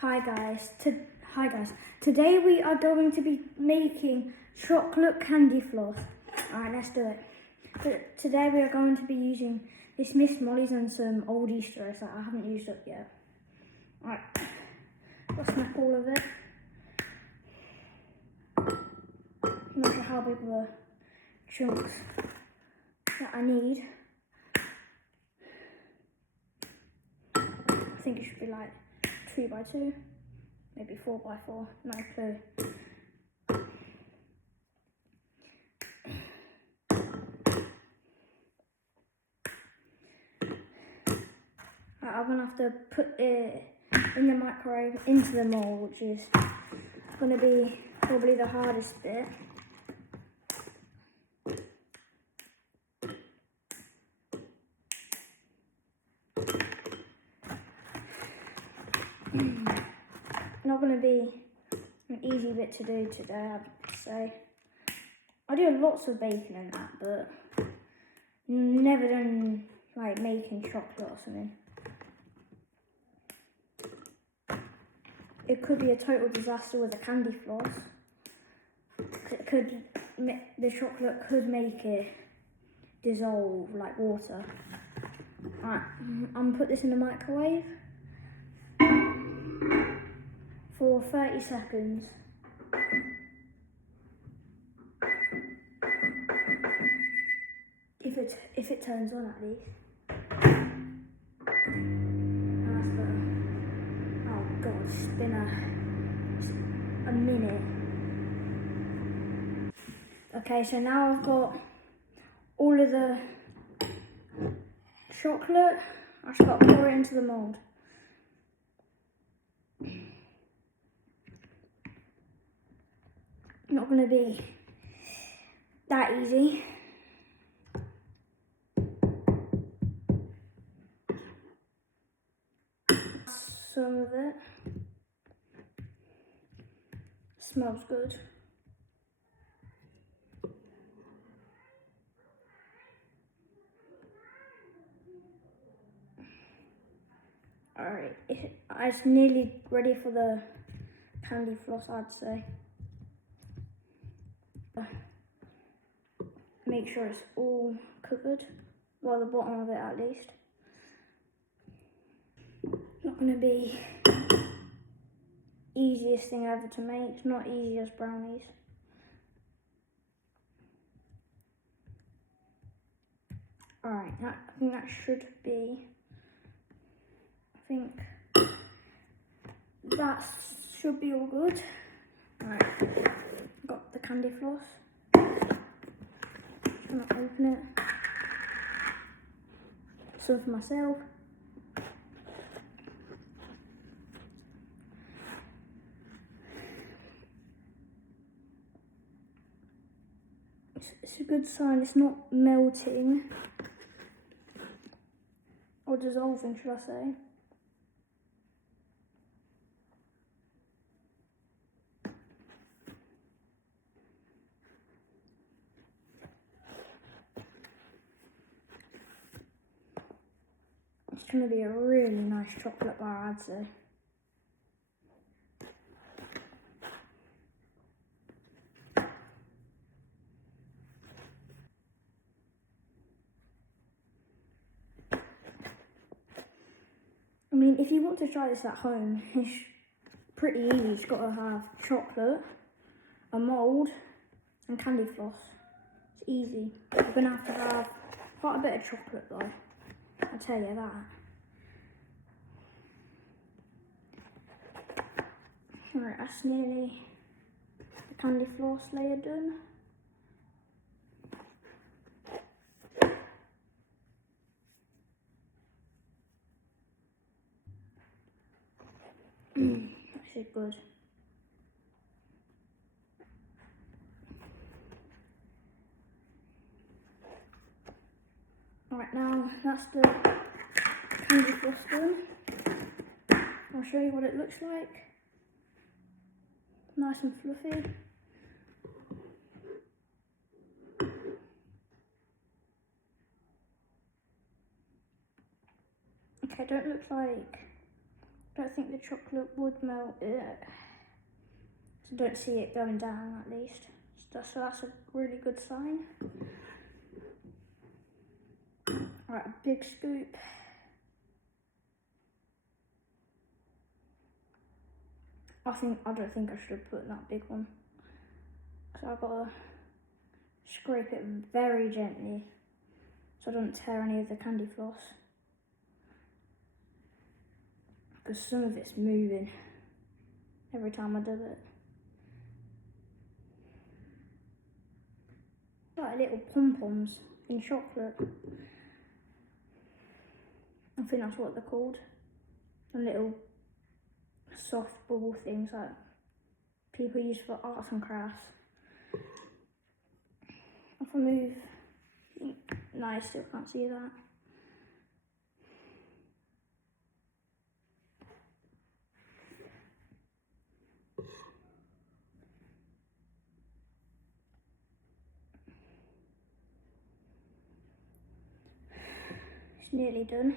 Hi guys. Today we are going to be making chocolate candy floss. Alright, let's do it. Today we are going to be using this Miss Molly's and some old Easter eggs that I haven't used up yet. Alright, I'll snap all of it. I'm not sure how big the chunks that I need. I think it should be like 2 by 2, maybe 4 by 4, no clue. Right, I'm gonna have to put it in the microwave into the mold, which is gonna be probably the hardest bit. Not going to be an easy bit to do today, I would say. I do lots of baking and that, but never done like making chocolate or something. It could be a total disaster with a candy floss. The chocolate could make it dissolve like water. Alright, I'm going to put this in the microwave for 30 seconds. If it turns on at least. Oh god, it's been a minute. Okay, so now I've got all of the chocolate. I just got to pour it into the mould. Not going to be that easy. Some of it. Smells good. Alright, it's nearly ready for the candy floss, I'd say. Make sure it's all covered, well, the bottom of it at least. Not going to be easiest thing ever to make. It's not easy as brownies. Alright, I think that should be. I think that should be all good. Alright, got the candy floss. I'm gonna open it. Some for myself. It's a good sign it's not melting or dissolving, should I say. It's going to be a really nice chocolate bar, I'd say. I mean, if you want to try this at home, it's pretty easy. You've just got to have chocolate, a mould, and candy floss. It's easy. You're going to have quite a bit of chocolate though, I'll tell you that. Alright, that's nearly the candy floss layer done. Actually good. Alright, now that's the candy floss done. I'll show you what it looks like. Nice and fluffy. Okay, don't look like I don't think the chocolate would melt it. So I don't see it going down at least. So that's a really good sign. Right, a big scoop. I don't think I should have put that big one. So I've got to scrape it very gently so I don't tear any of the candy floss. Because some of it's moving every time I do it. Like little pom-poms in chocolate. I think that's what they're called. And little soft bubble things that people use for arts and crafts. If I move, no, I still can't see that. It's nearly done.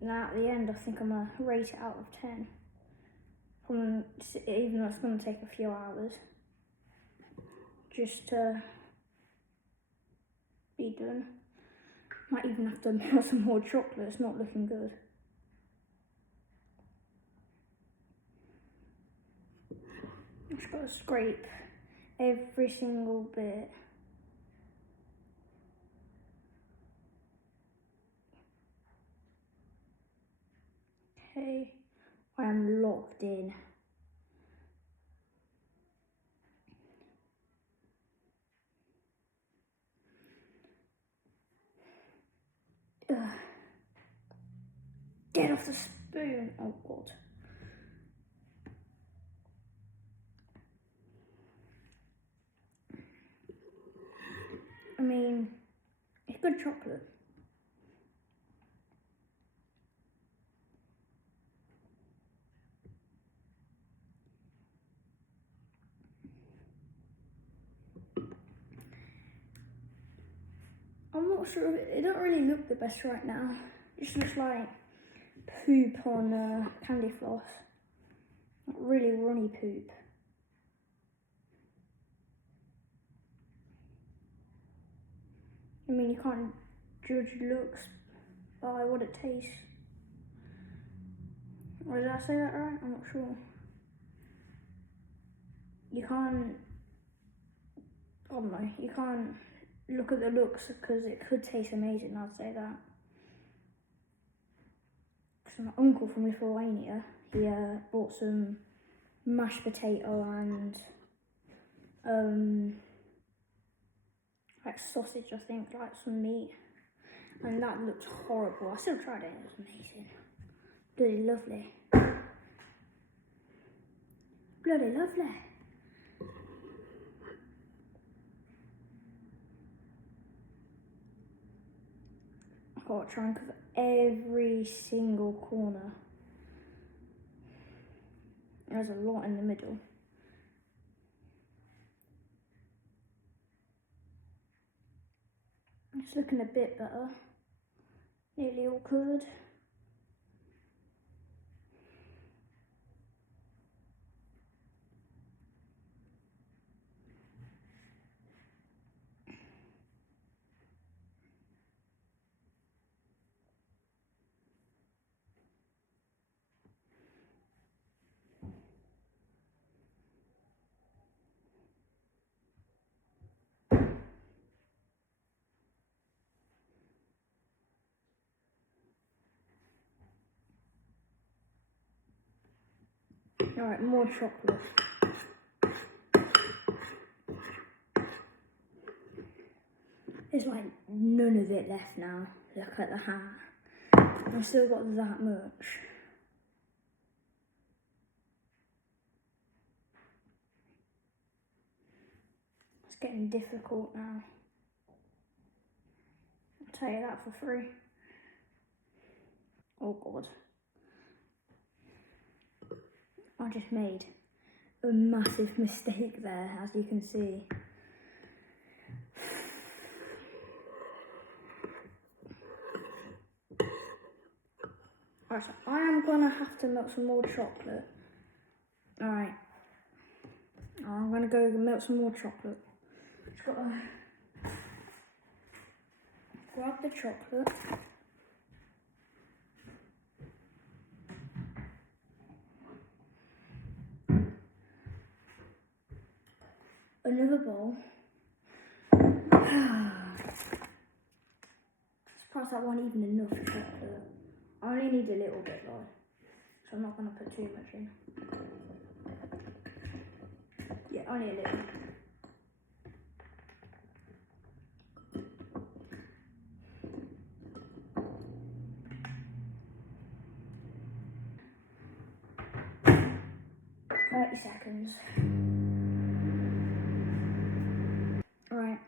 Now at the end, I think I'm gonna rate it out of 10. Even though it's gonna take a few hours, just to be done. Might even have to melt some more chocolate. It's not looking good. I've just got to scrape every single bit. Okay, I am locked in. Ugh. Get off the spoon! Oh God. I mean, it's good chocolate. I'm not sure, it don't really look the best right now. It just looks like poop on candy floss. Not really runny poop. I mean, you can't judge looks by what it tastes. Or did I say that right? I'm not sure. You can't, I don't know, you can't look at the looks because it could taste amazing, I'd say that. So my uncle from Lithuania, he bought some mashed potato and like sausage, I think, like some meat, and that looked horrible. I still tried it, it was amazing. Bloody lovely. Bloody lovely. I've got to try and cover every single corner. There's a lot in the middle. It's looking a bit better. Nearly all covered. Alright, more chocolate. There's like none of it left now. Look at the hat. I've still got that much. It's getting difficult now. I'll tell you that for free. Oh God. I just made a massive mistake there, as you can see. Alright, so I am gonna have to melt some more chocolate. Alright. I'm gonna go melt some more chocolate. Just gotta grab the chocolate. Another bowl. Surprised that wasn't even enough chocolate. I only need a little bit though, so I'm not gonna put too much in. Yeah, only a little. Seconds. Alright.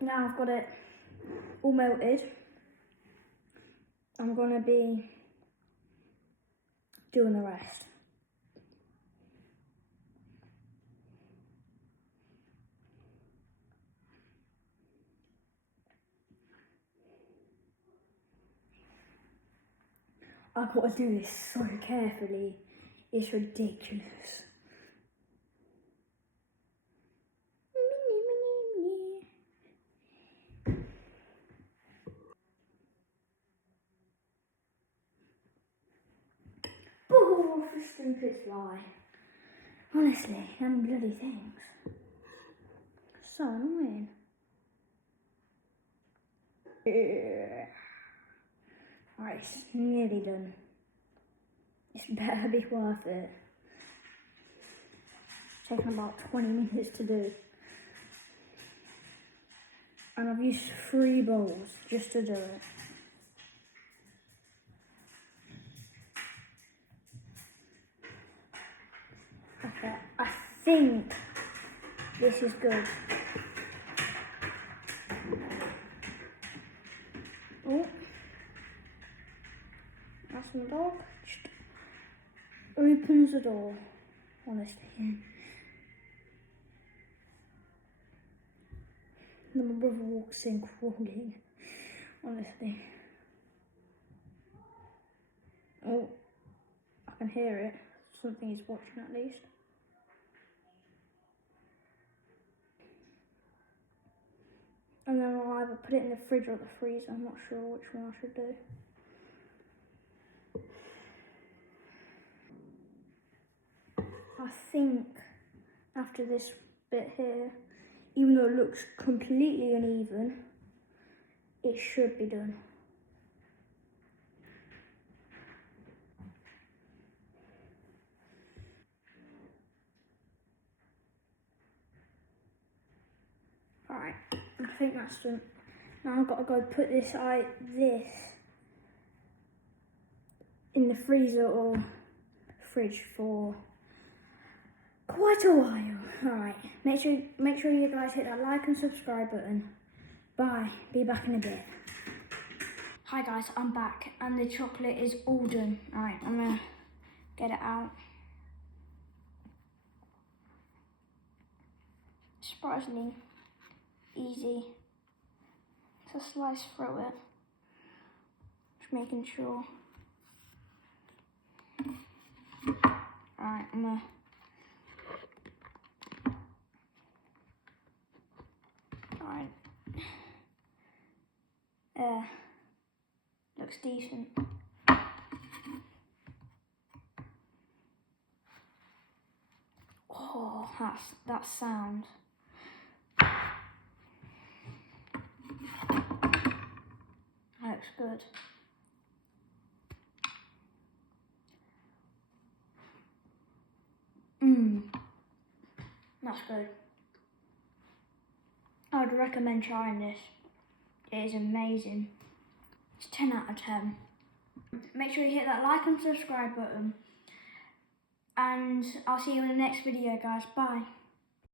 Now I've got it all melted. I'm gonna be doing the rest. I've got to do this so carefully. It's ridiculous. Oh, for stupid fly. Honestly, them bloody things. So annoying. Alright, it's nearly done. It's better be worth it. It's taken about 20 minutes to do. And I've used 3 bowls just to do it. Okay, I think this is good. Oh, that's my dog. Just opens the door, honestly. Then my brother walks in crawling, honestly. Oh, I can hear it. Something he's watching at least. And then I'll either put it in the fridge or the freezer. I'm not sure which one I should do. I think after this bit here, even though it looks completely uneven, it should be done. Alright, I think that's done. Now I've got to go put this in the freezer or fridge for quite a while. Alright, make sure you guys hit that like and subscribe button. Bye, be back in a bit. Hi guys, I'm back and the chocolate is all done. Alright, I'm gonna get it out. Surprisingly easy to slice through it. Just making sure. Alright, I'm gonna looks decent. Oh, that sound. That looks good. That's good. I would recommend trying this. It is amazing. It's 10 out of 10. Make sure you hit that like and subscribe button. And I'll see you in the next video, guys. Bye.